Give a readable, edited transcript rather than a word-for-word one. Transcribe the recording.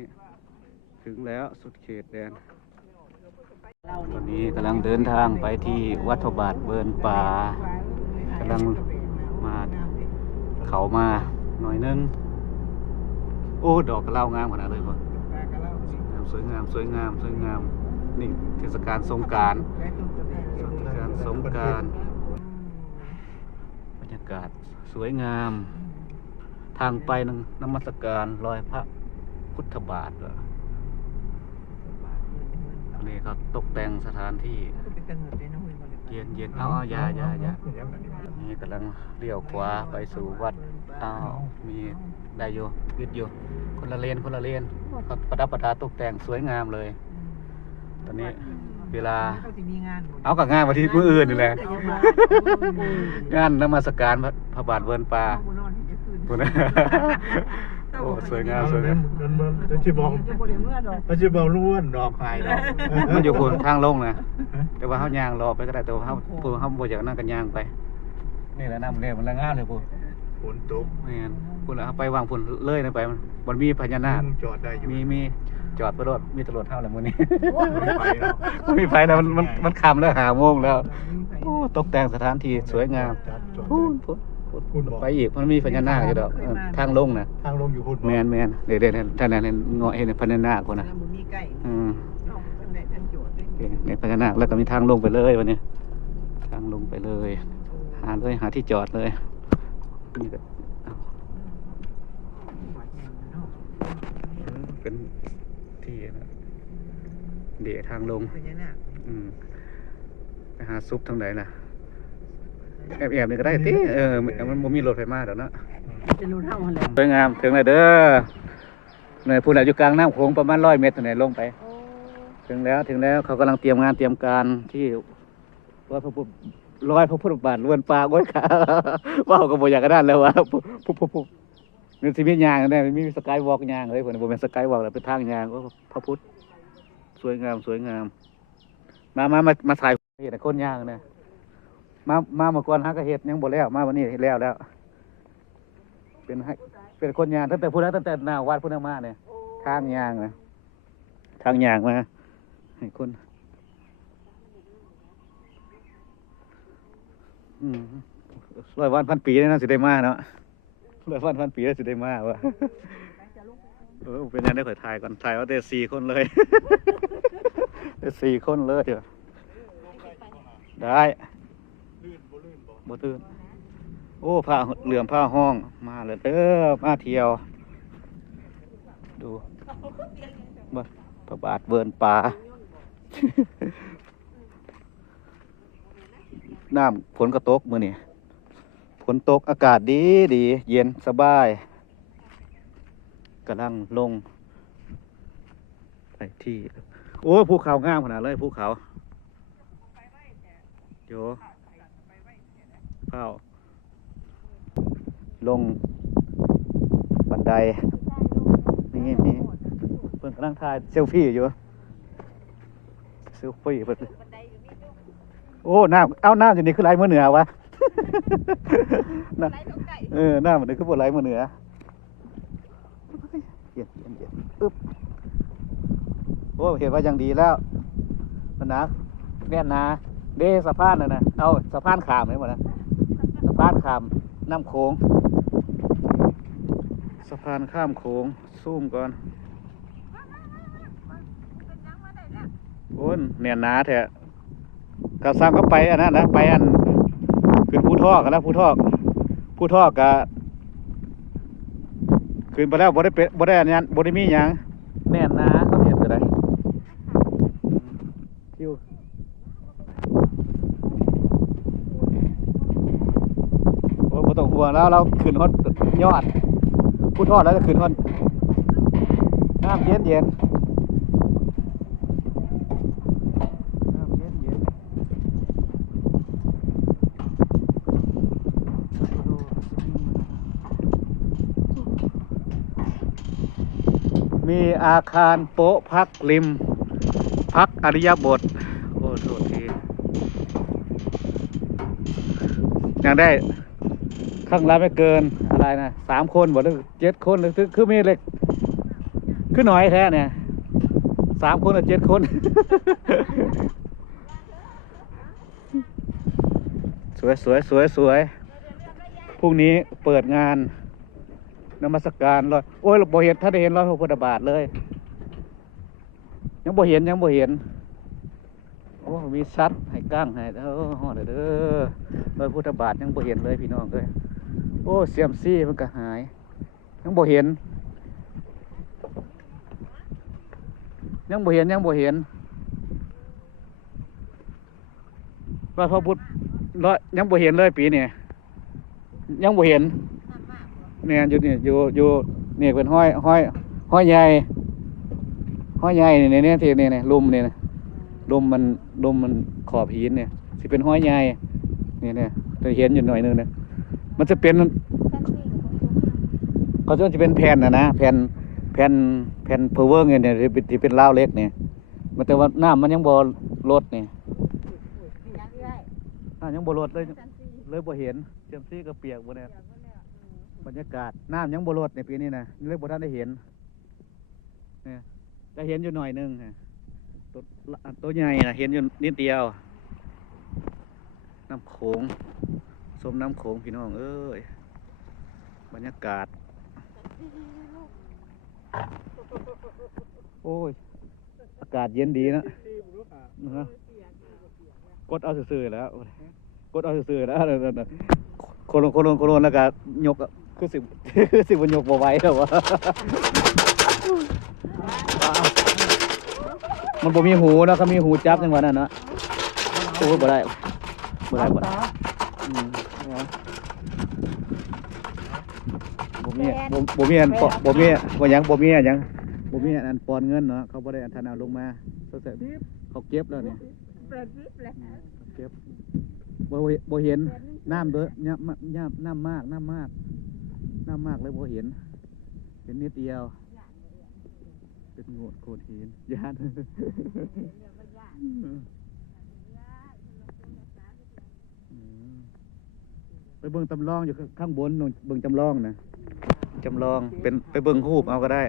นี้ถึงแล้วสุดเขตแดนตอนนี้กำลังเดินทางไปที่วัดพระบาทเบิร์นป่ากำลังมาเขามาหน่อยนึงโอ้ดอกกระเล่างามขนาดเลยพ่อสวยงามสวยงามสวยงามนี่เทศกาลสงกรานต์สงกรานต์บรรยากาศสวยงามทางไปนมัสการรอยพระพุทธบาทนี่เขาตกแต่งสถานที่เย็นเย็นเอายานี่กำลังเลี้ยวขวาไปสู่วัดมีได้โยยืดโยคนละเลนเขาประดับประดาตกแต่งสวยงามเลยตอนนี้เวลาเอากับงานวันที่มื้ออื่นนี่แหละงานนมัสการพระบาทเบิร์นป่าโอ้สวยงามสวยงามจะชิบอกล้วนดอกไผ่ดอกมันอยู่บนทางลงนะแต่ว่าเขายางรอไปก็ได้แต่ว่าเขาบ่อยากนั่งกันยางไปนี่แหละน้ำเนี่ยมันละงามเลยพูฝนตกนี่พูดแล้วไปวางพุ่นเลยนะไปมันมีพญานาคจอดได้อยู่มีจอดไปรถมีตำรวจเท่าไหร่มื้อนี้มีไฟแล้วมันค่ำแล้ว5 โมงแล้วโอ้ตกแต่งสถานที่สวยงามพูดไปอีกมันมีพญานาคอยู่ดอกทางลงนะทางลงอยู่พูดแมนเดี๋ยวท่านนั้นเงาะเห็นพญานาคคนนะเนี่ยพญานาคแล้วก็มีทางลงไปเลยวันนี้ทางลงไปเลยหาที่จอดเลยนี่ก็เป็นที่นะเดี๋ยวทางลงไปหาซุปทางไหนล่ะแอบนี่ก็ได้ติมันมีรถไฟมาเดี๋ยวนะเป็นรถเท่าอะไรสวยงามถึงเลยเด้อเนี่ยพูดอยู่กลางน้ำโขงประมาณ100 เมตรไหนลงไปถึงแล้วเขากำลังเตรียมงานเตรียมการที่ว่าพระพุทธบาทล้วนปลาก้อยขาว่าเขาก็บอกอย่างนั้นแล้วว่าปุ๊บนี่สิมียางเนี่ยมีสกายวอล์กยางเลยผมเป็นสกายวอล์กแล้วเป็นทางยางก็พระพุทธสวยงามมาถ่ายเห็นคนยางเนี่ยมาเมื่อก่อนฮักกระเฮ็ดยังบ่แล้วมาวันนี้แล้วเป็นคนยางตั้งแต่หน้าวัดพุทธมาเนี่ยทางยางมาให้คน100 วัน 1,000 ปีนี่น่าสิได้มาเนาะ100 วัน 1,000 ปีน่าสิได้มาวะเป็นยังได้ข่อยถ่ายก่อนถ่ายว่าได้4 คนเลยได้4 คนเลยได้บ่ตื่นโอ้ผ้าเหลื่อมผ้าห้องมาเลยมาเที่ยวดูพระบาทเบิร์นป่าน้ำฝนก็ตกมื้อนี้ฝนตกอากาศดีเย็นสบายกำลังลงไปที่โอ้ภูเขางามขนาดเลยภูเขาโยเข้าลงบันไดนี่เพิ่นกำลังถ่ายเซลฟี่อยู่เซลฟี่เพิ่นโอ้น้ำอยู่นี่คือไรเมื่อเหนือวะน้ำมันนี่คือปวดไรเมื่อเหนือเย็นอึ๊บโอ้เห็นว่ายังดีแล้วมันนะแน่นนะเดสะพานนะเอาสะพานขามเลยหมดนะสะพานขามน้ำโขงสะพานข้ามโขงซูมก่อนโอ้แน่นนะแท้กับซ้ำก็ไปอันนั้นนะไปอันขึ้นภูทอกนะภูทอกกะขึ้นไปแล้วบ่ได้อันนั้นบ่ได้มีหยังแน่นนะเขาเห็นก็ได้คิวโอ้บ่ต้องห่วงแล้วเราขึ้นฮอดยอดภูทอกแล้วจะขึ้นฮอดน้ำเย็นมีอาคารโป๊ะพักริมพักอริยบทโอ้โทษทียังได้ข้างละไม่เกินอะไรนะ3 คนหมดหรือ7 คนหรือคือมีเหล็ก คือน้อยแท้เนี่ย3 คนหรือ7 คน สวยสวยสวยสวยพรุ่งนี้เปิดงานนมัสการรอยโอ้ยบ่เห็นถ้าได้เห็นรอยพระพุทธบาทเลยยังบ่เห็นยังบ่เห็นโอ้มีชัดให้ก้างให้ฮอดเด้อรอยพุทธบาทยังบ่เห็นเลยพี่น้องเอ้ยโอ้เสียมซี่มันก็หายยังบ่เห็นยังบ่เห็นยังบ่เห็นรอยพระพุทธรอยยังบ่เห็นเลยปีนี้ยังบ่เห็นเนี่ยอยู่นี่อยู่นี่เป็นห้อยใหญ่เนี่ยที่นี่ลุมเนี่ยลุมมันขอบหินเนี่ยสิเป็นห้อยใหญ่เนี่ยจะเห็นอยู่หน่อยนึงเนี่ยมันจะเป็นเขาจะเป็นแผ่นนะแผ่นเพอเวอร์เนี่ยที่เป็นลาวเล็กเนี่ยมันแต่ว่าน้ำมันยังบ่ลดเนี่ยยังบ่ลดเลยบ่เห็นเสียมซี่ก็เปียกบ่เนี่ยบรรยากาศน้ำยังบ่ลดในปีนี้นะเลยบ่ทันได้เห็นเนี่ยจะเห็นอยู่หน่อยนึงตัวใหญ่นะเห็นอยู่นิดเดียวน้ำโขงสมน้ำโขงพี่น้องเอ้ยบรรยากาศโอ้ยอากาศเย็นดีนะกดเอาซื่อๆแล้วกดเอาซื่อๆแล้วโคลนแล้วก็ยกคือสิบนยกบ่ไหวแล้ววะมันบ่มีหูนะเขามีหูจับจังหวะนั้นนะโอ้ยบ่ได้บ่มีอันบ่มีอันปอนเงินเนาะเขาบ่ได้อันธนาลงมาเขาเก็บแล้วเนี่ยเก็บบ่เห็นน้ำเด้อน้ำมากเลยบ่เห็นนิดเดียวเป็นโขดหินญาติไปเบิ่งจำลองอยู่ข้างบนนู่นเบิ่งจำลองนะจำลองเป็นไปเบิ่งรูปเอาก็ได้